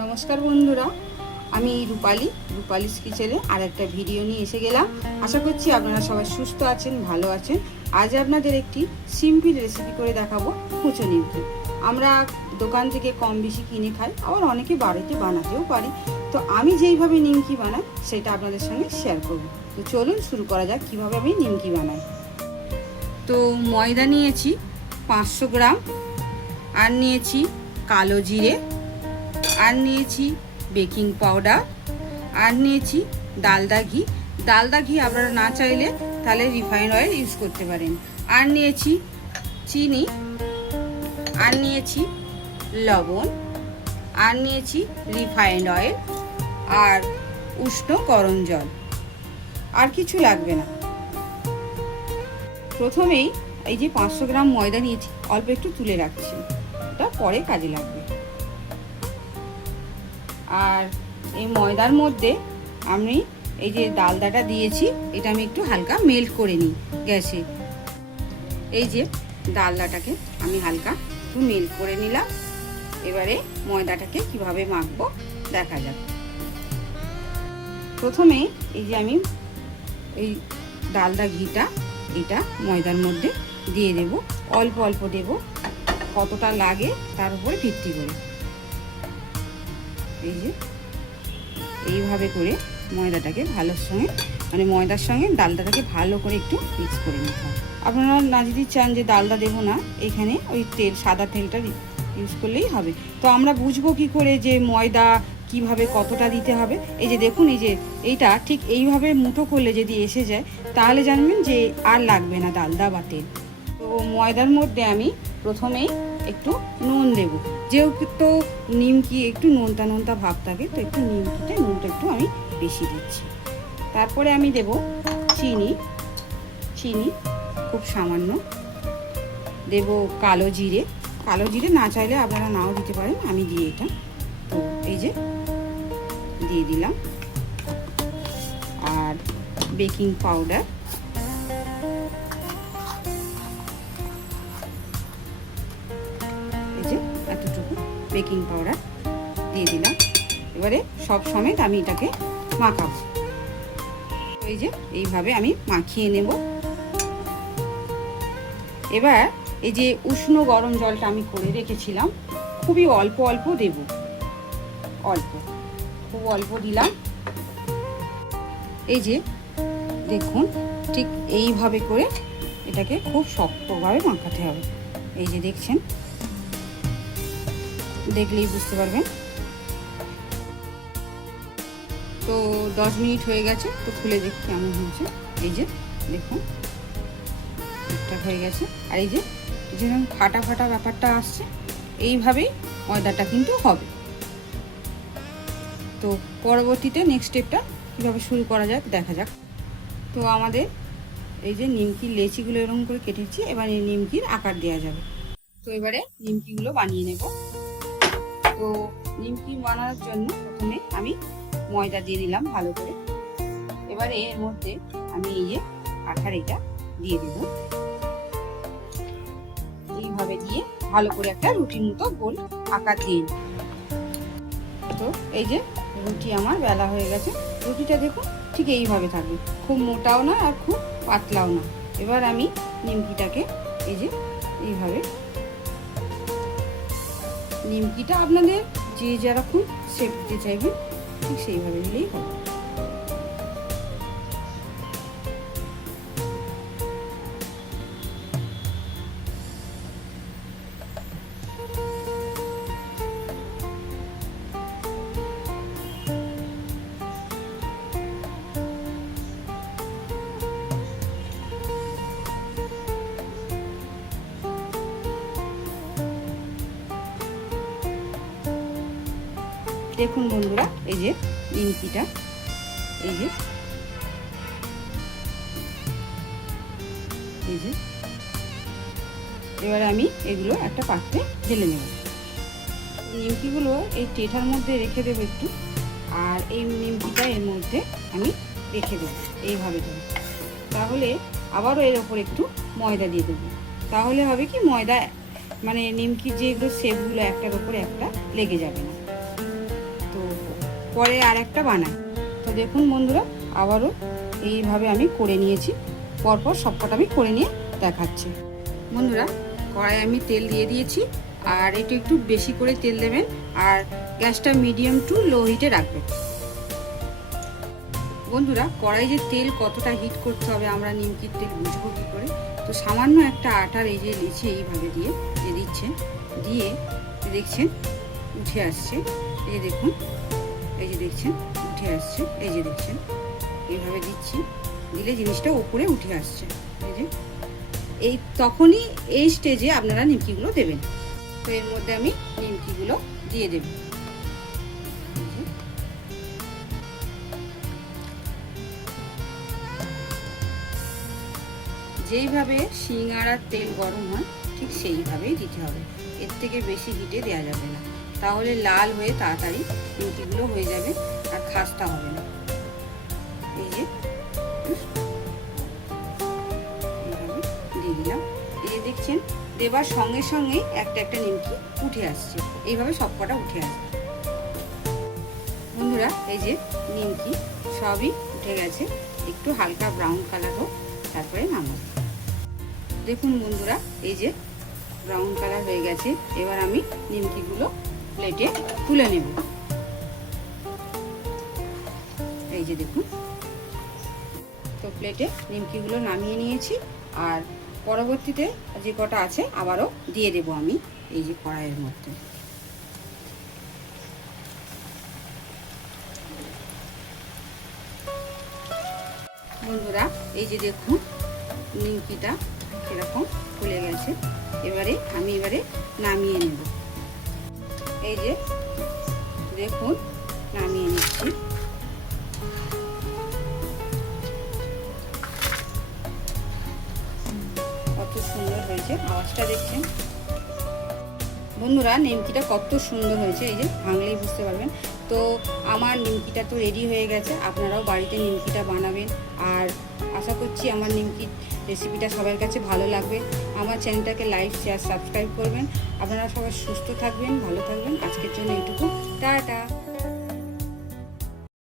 नमस्कार बंधुरा, আমি রূপালিস কিচেনে আর একটা ভিডিও নিয়ে এসে গেলাম। আশা করছি আপনারা সবাই সুস্থ আছেন, ভালো আছেন। আজ আপনাদের একটি সিম্পল রেসিপি করে দেখাবো কুচো নিমকি। আমরা দোকান থেকে কম বেশি কিনে খাই, আবার অনেকে বাড়িতে বানাতেও পারি। তো আমি যেইভাবে নিমকি বানাই সেটা আপনাদের সঙ্গে শেয়ার করব। তো চলুন শুরু করা যাক কীভাবে আমি নিমকি বানাই। তো ময়দা নিয়েছি 500 গ্রাম, আর নিয়েছি কালো জিরে, আর নিয়েছি বেকিং পাউডার, আর নিয়েছি ডালদা ঘি আপনারা না চাইলে তাহলে রিফাইন্ড অয়েল ইউজ করতে পারেন। আর নিয়েছি চিনি, আর নিয়েছি লবণ, আর নিয়েছি রিফাইন্ড অয়েল, আর উষ্ণ গরম জল। আর কিছু লাগবে না। প্রথমেই এই যে 500 গ্রাম ময়দা নিয়েছি, অল্প একটু তুলে রাখছি, এটা পরে কাজে লাগবে। আর এই ময়দার মধ্যে আমি এই যে ডালদাটা দিয়েছি, এটা আমি একটু হালকা মেল্ট করে নিই গ্যাসে। এই যে ডালদাটাকে আমি হালকা একটু মেল্ট করে নিলাম। এবারে ময়দাটাকে কিভাবে মাখবো দেখা যাক। প্রথমে এই যে আমি এই ডালদা ঘিটা এটা ময়দার মধ্যে দিয়ে দেব, অল্প অল্প দেব, কতটা লাগে তার উপরে ভিত্তি করে। এই যে এইভাবে করে ময়দাটাকে ময়দার সঙ্গে ডালদাটাকে ভালো করে একটু মিক্স করে নিতে হবে। আপনারা না যদি চান যে ডালদা দেবো না, এখানে ওই সাদা তেলটা ইউজ করলেই হবে। তো আমরা বুঝবো কি করে যে ময়দা কিভাবে কতটা দিতে হবে? এই যে দেখুন, এই যে এইটা ঠিক এইভাবে মুঠো করলে যদি এসে যায় তাহলে জানবেন যে আর লাগবে না ডালদা বা তেল। তো ময়দার মধ্যে আমি প্রথমেই একটু নুন দেব, যেহেতু নিমকি একটু নোনতা ভাব থাকে, তো একটু নিমকিতে নুনটা একটু আমি বেশি দিচ্ছি। তারপরে আমি দেব চিনি খুব সামান্য দেব। কালো জিরে না চাইলে আপনারা নাও দিতে পারেন, আমি দিয়ে এটা। তো এই যে দিয়ে দিলাম। আর বেকিং পাউডার, এতটুকু বেকিং পাউডার দিয়ে দিলাম। এবারে সব সমেত আমি এটাকে মাখাবো। এই যে এইভাবে আমি মাখিয়ে নেব। এবার এই যে উষ্ণ গরম জলটা আমি করে রেখেছিলাম, খুবই অল্প অল্প দেব, খুব অল্প দিলাম। এই যে দেখুন, ঠিক এইভাবে করে এটাকে খুব শক্তভাবে মাখাতে হবে। এই যে দেখছেন, দেখলেই বুঝতে পারবেন। তো 10 মিনিট হয়ে গেছে, তো খুলে দেখি কেমন হয়েছে। এই যে দেখুন ঠিকঠাক হয়ে গেছে। আর এই যে যেরকম ফাটা ব্যাপারটা আসছে, এইভাবেই ময়দাটা কিন্তু হবে। তো পরবর্তীতে নেক্সট স্টেপটা কীভাবে শুরু করা যায় দেখা যাক। তো আমাদের এই যে নিমকির লেচিগুলো এরকম করে কেটেছি, এবার এই নিমকির আকার দেওয়া যাবে। তো এবারে নিমকিগুলো বানিয়ে নেব। তো নিমকি বানানোর জন্য প্রথমে আমি ময়দা দিয়ে দিলাম ভালো করে। এবারে এর মধ্যে আমি এই যে আঠার এটা দিয়ে দেব। এইভাবে দিয়ে ভালো করে একটা রুটির মতো গোল আকার দিয়ে। তো এই যে রুটি আমার বেলা হয়ে গেছে। রুটিটা দেখুন ঠিক এইভাবে থাকবে, খুব মোটাও না আর খুব পাতলাও না। এবার আমি নিমকিটাকে এই যে এইভাবে, নিমকিটা আপনাদের যে যেরকম শেপ দিতে চাইবেন ঠিক সেইভাবে দিলেই হবে। দেখুন বন্ধুরা, এই যে নিমকিটা, এই যে এবারে আমি এগুলো একটা পাত্রে ঢেলে নেব। নিমকিগুলো এই টেঠার মধ্যে রেখে দেবো একটু, আর এই নিমকিটা এর মধ্যে আমি রেখে দেবো এইভাবে দেবো। তাহলে আবারও এর ওপর একটু ময়দা দিয়ে দেবো। তাহলে হবে কি ময়দা মানে নিমকির যেগুলো শেপগুলো একটার উপরে একটা লেগে যাবে না। তো পরে আর একটা বানাই। তো দেখুন বন্ধুরা, আবারও এইভাবে আমি করে নিয়েছি। পরপর সবকটা আমি করে নিয়ে দেখাচ্ছি। বন্ধুরা, কড়াই আমি তেল দিয়ে দিয়েছি, আর এটা একটু বেশি করে তেল দেবেন, আর গ্যাসটা মিডিয়াম টু লো হিটে রাখবেন। বন্ধুরা, কড়াই যে তেল কতটা হিট করতে হবে আমরা নিমকির তেল বুঝবো কি করে? তো সামান্য একটা আটার এই যে নিচে এইভাবে দিয়ে দিচ্ছেন, দিয়ে দেখছেন উঠে আসছে। এই যে দেখুন, এই যে দেখছেন উঠে আসছে, এই যে দেখছেন এইভাবে দিচ্ছি, দিলে জিনিসটা উপরে উঠে আসছে। এই যে এই তখনই এই স্টেজে আপনারা নিমকিগুলো দেবেন। তো এর মধ্যে আমি নিমকিগুলো দিয়ে দেব। যেইভাবে সিঙ্গাড়ার তেল গরম হয় ঠিক সেইভাবেই দিতে হবে, এর থেকে বেশি হিটে দেওয়া যাবে না, তাহলে লাল হয়ে তাড়াতাড়ি নিমকিগুলো হয়ে যাবে আর খাস্তা হবে না। এই যে এইভাবে দিয়ে দিলাম। এই যে দেখছেন দেবার সঙ্গে সঙ্গেই একটা একটা নিমকি উঠে আসছে, এইভাবে সবকটা উঠে আসছে। বন্ধুরা, এই যে নিমকি সবই উঠে গেছে, একটু হালকা ব্রাউন কালার হোক তারপরে নামাবো। দেখুন বন্ধুরা, এই যে ব্রাউন কালার হয়ে গেছে। এবার আমি নিমকিগুলো প্লেটে তুলে নেব। এই যে দেখুন, তো প্লেটে নিমকিগুলো নামিয়ে নিয়েছি, আর পরবর্তীতে যে কটা আছে আবারও দিয়ে দেব আমি এই যে কড়াইয়ের মধ্যে। বন্ধুরা, এই যে দেখুন নিমকিটা কিরকম ফুলে গেছে। আমি এবারে নামিয়ে নেব। এই যে দেখুন নামিয়ে নিচ্ছি। কত সুন্দর হয়েছে, আওয়াজটা দেখছেন বন্ধুরা, নিমকিটা কত সুন্দর হয়েছে। এই যে ভাঙলেই বুঝতে পারবেন। তো আমার নিমকিটা তো রেডি হয়ে গেছে, আপনারাও বাড়িতে নিমকিটা বানাবেন। আর আশা করছি আমার নিমকির রেসিপিটা সবার কাছে ভালো লাগবে। আমার চ্যানেলটাকে লাইক, শেয়ার, সাবস্ক্রাইব করবেন। আপনারা সবাই সুস্থ থাকবেন, ভালো থাকবেন। আজকের জন্য এইটুকু, টাটা।